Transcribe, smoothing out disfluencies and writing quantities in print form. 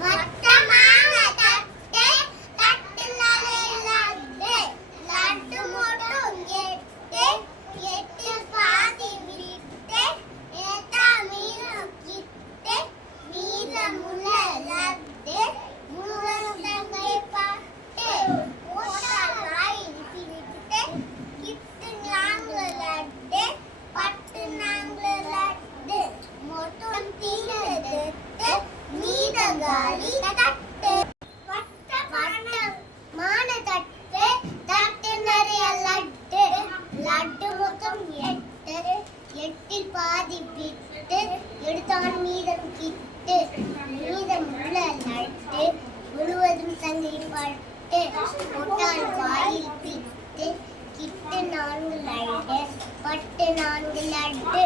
வட்டமான தட்டு தட்டில் லட்டு லட்டு மட்டும் எட்டு எட்டில் பாதி விட்டு ஏத்தா மீதம் கிட்டு மீதமுள்ள லட்டு முழுவதும் தங்கை பாட்டு போட்டால் வாயில் பிடித்து கிட்டு நாங்கள் லட்டு பட்டு நாங்கள் லட்டு மொத்தம் தீர்த்து மீதங்காலி தட்டு வட்டமான தட்டு தட்டு நிறைய லட்டு லட்டு மொத்தம் எட்டு எட்டில் பாதி பிட்டு எடுத்தான் மீதம் கிட்டு மீதம் உள்ள லட்டு முழுவதும் தங்கை பட்டு போட்டால் வாயில் பிட்டு கிட்டு நான்கு லட்டு பட்டு நான்கு லட்டு